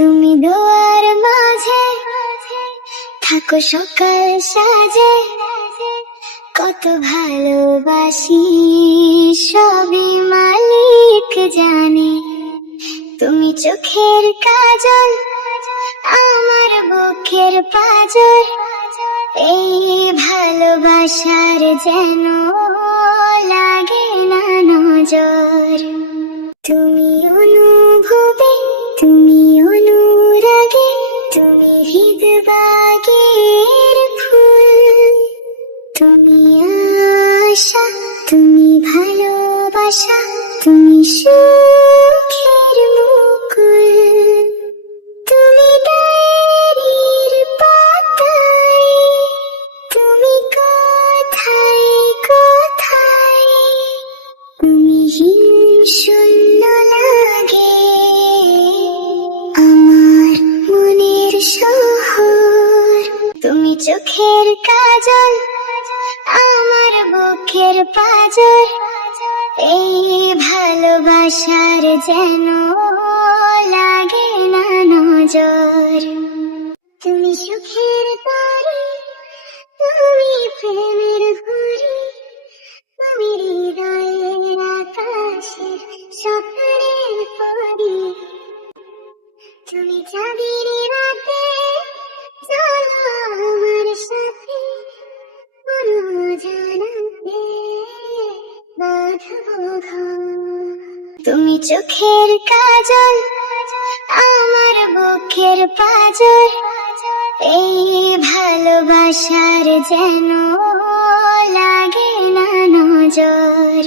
তুমি দোয়ার মাঝে থাকো সকাল সাজে, কত ভালোবাসি সবই মালিক জানে। তুমি চোখের কাজল, আমার বুকের পাজর, এই ভালোবাসার যেন লাগে না নজর। তুমি অনুভবে, তুমি অনুরাগে, তুমি হৃদবাগের ফুল, তুমি আশা, তুমি ভালোবাসা, তুমি সুখের মুকুল। তুমি ডায়েরির পাতায়, তুমি কোথায় কোথায়, তুমি শূন্য লাগে আমার মনের শহর। তুমি চোখের কাজল, আমার বুকের পাজর, এই ভালোবাসার যেন লাগে না নজর। তুমি সুখের তারে, তুমি প্রেমের ঘুরে, তুমি হৃদয়ের আকাশের স্বপ্নের পরি। তুমি চাঁদের রাতে চলো আমার সাথে, জানাতে বাঁধবো ঘর। তুমি চোখের কাজল, আমার বুকের পাজর, এই ভালোবাসার যেন লাগে না নজর।